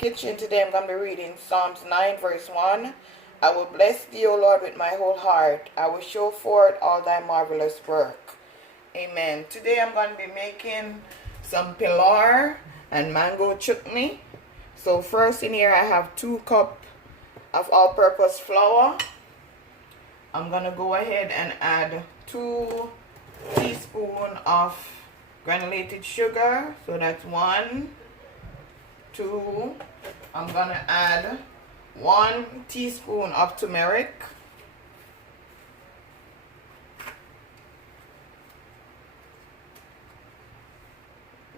kitchen. Today I'm going to be reading Psalms 9 verse 1. I will bless thee, O Lord, with my whole heart. I will show forth all thy marvelous work. Amen. Today I'm going to be making some pilar and mango chutney. So first in here I have 2 cups of all-purpose flour. I'm going to go ahead and add 2 teaspoons of granulated sugar. So that's 1, 2. I'm going to add 1 teaspoon of turmeric.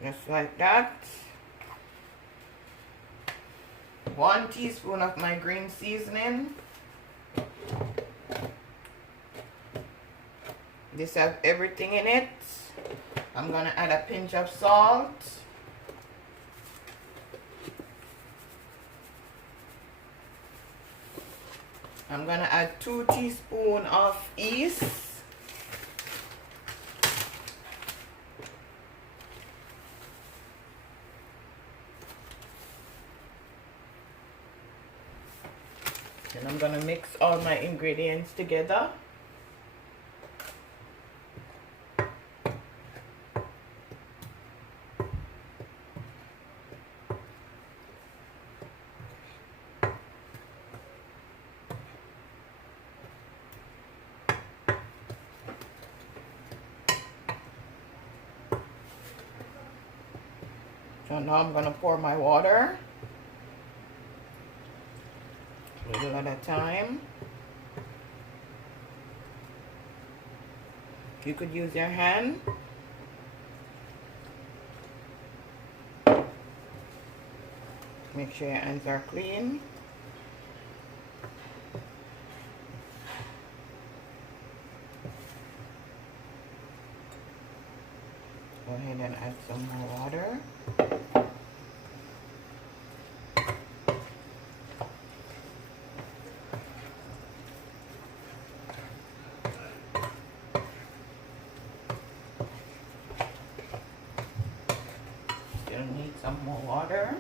Just like that. 1 teaspoon of my green seasoning. This has everything in it. I'm going to add a pinch of salt. I'm going to add 2 teaspoons of yeast. And I'm going to mix all my ingredients together. So now I'm going to pour my water. A little at a time. You could use your hand. Make sure your hands are clean. Go ahead and add some more water. Still need some more water.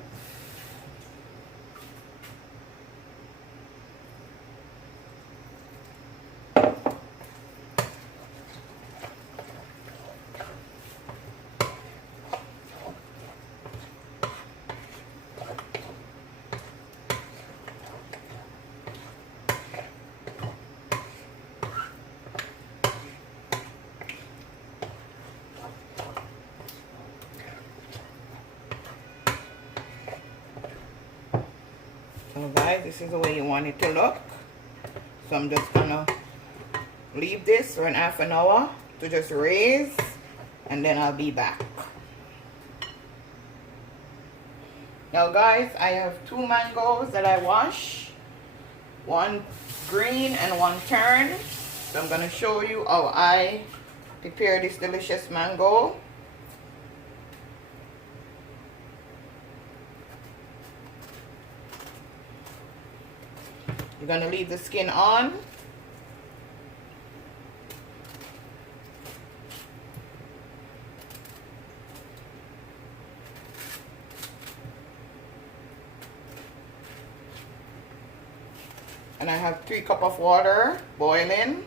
So guys, this is the way you want it to look. So I'm just gonna leave this for an half an hour to just raise, and then I'll be back. Now guys, I have 2 mangoes that I wash, 1 green and 1 turned. So I'm gonna show you how I prepare this delicious mango. You're going to leave the skin on. And I have 3 cups of water boiling.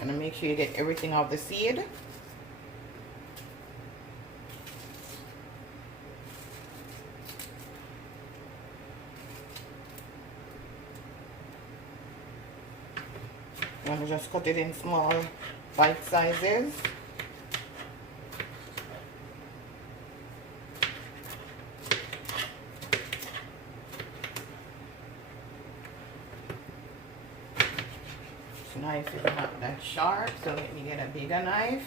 And make sure you get everything off the seed. I'm going to just cut it in small bite sizes. This knife is not that sharp, so let me get a bigger knife.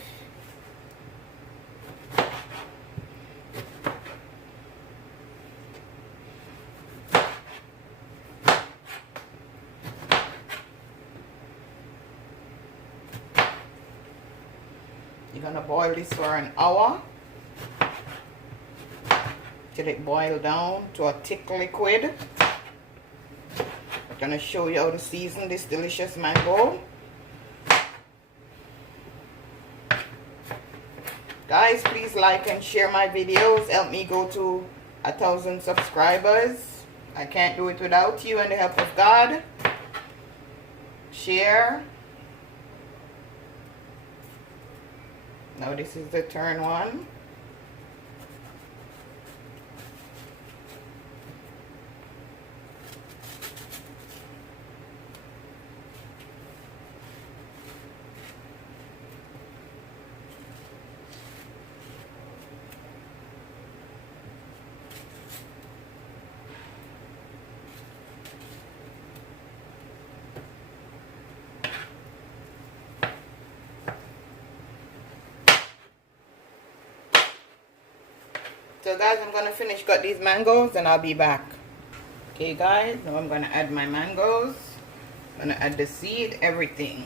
You're going to boil this for an hour till it boils down to a thick liquid. I'm going to show you how to season this delicious mango. Guys, please like and share my videos. Help me go to 1,000 subscribers. I can't do it without you and the help of God. Share. Now this is the turn one. So guys, I'm gonna finish cut these mangoes and I'll be back. Okay guys, now I'm gonna add my mangoes. I'm gonna add the seed, everything.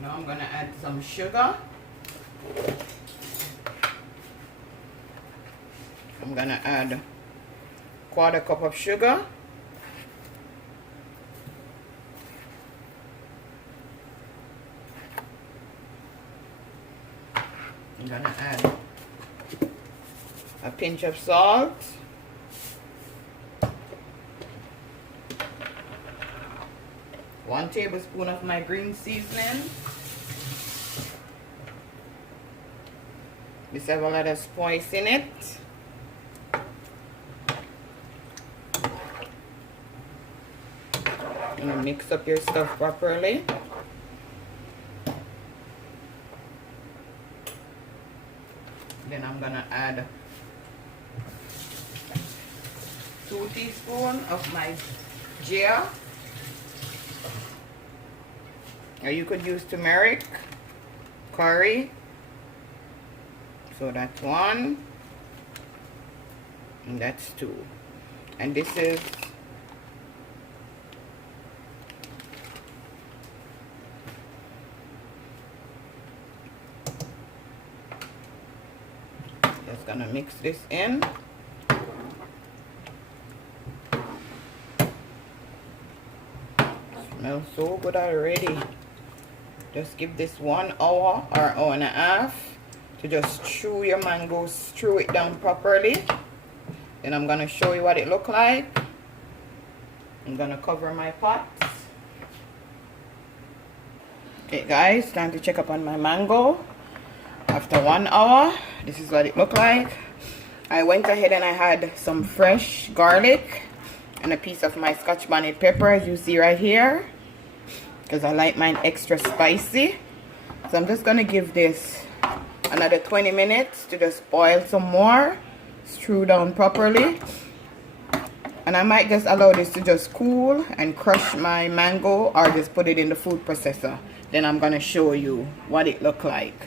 Now I'm gonna add some sugar. I'm gonna add 1/4 cup of sugar. I'm gonna add a pinch of salt. One tablespoon of my green seasoning. This have a lot of spice in it. And mix up your stuff properly. Then I'm gonna add 2 teaspoons of my ginger. Or you could use turmeric, curry. So that's 1. And that's 2. And this is just gonna mix this in. Smells so good already. Just give this 1 hour or hour and a half to just chew your mangoes, chew it down properly. Then I'm gonna show you what it look like. I'm gonna cover my pots. Okay guys, time to check up on my mango. After 1 hour, this is what it looked like. I went ahead and I had some fresh garlic and a piece of my Scotch bonnet pepper, as you see right here, because I like mine extra spicy. So I'm just gonna give this another 20 minutes to just boil some more, stew down properly, and I might just allow this to just cool and crush my mango or just put it in the food processor. Then I'm gonna show you what it look like.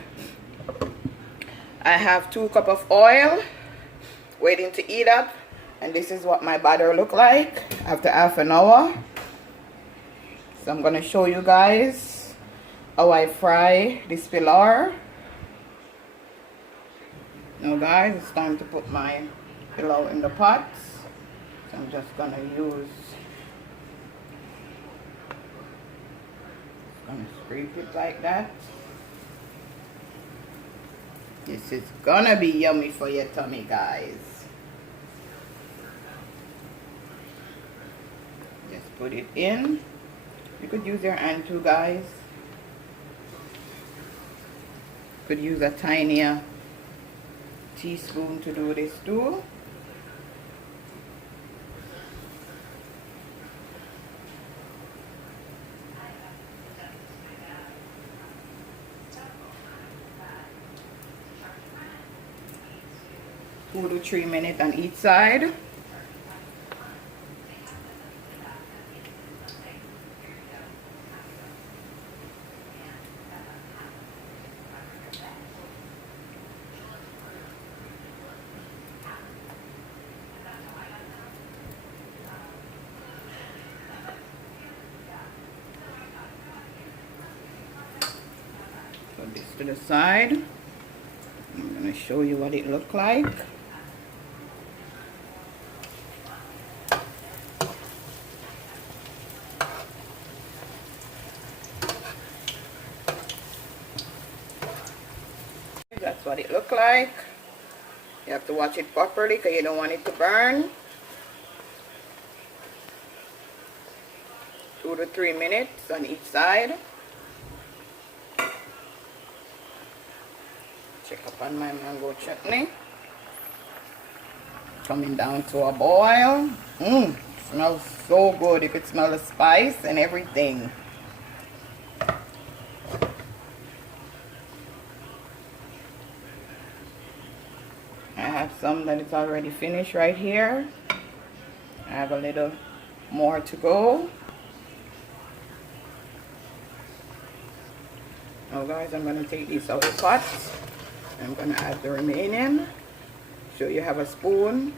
I have 2 cups of oil waiting to heat up, and this is what my batter look like after half an hour. So I'm gonna show you guys how I fry this pilau. Now guys, it's time to put my pilau in the pot. So I'm just gonna scrape it like that. This is gonna be yummy for your tummy, guys. Just put it in. You could use your hand too, guys. Could use a tinier teaspoon to do this too. We'll do 3 minutes on each side. Put this to the side. I'm going to show you what it looks like. That's what it looks like. You have to watch it properly because you don't want it to burn. 2 to 3 minutes on each side. Check up on my mango chutney. Coming down to a boil. Smells so good. You could smell the spice and everything. I have some that is already finished right here. I have a little more to go. Now guys, I'm going to take these out of the pot. I'm going to add the remaining. So you have a spoon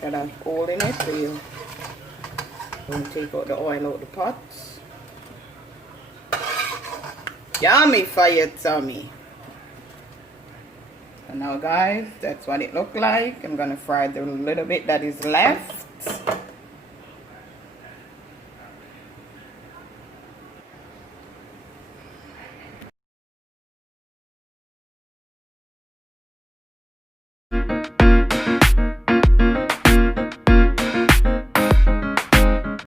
that has oil in it, so you don't take out the oil out of the pot. Yummy fire tummy. And now guys, that's what it looked like. I'm going to fry the little bit that is left.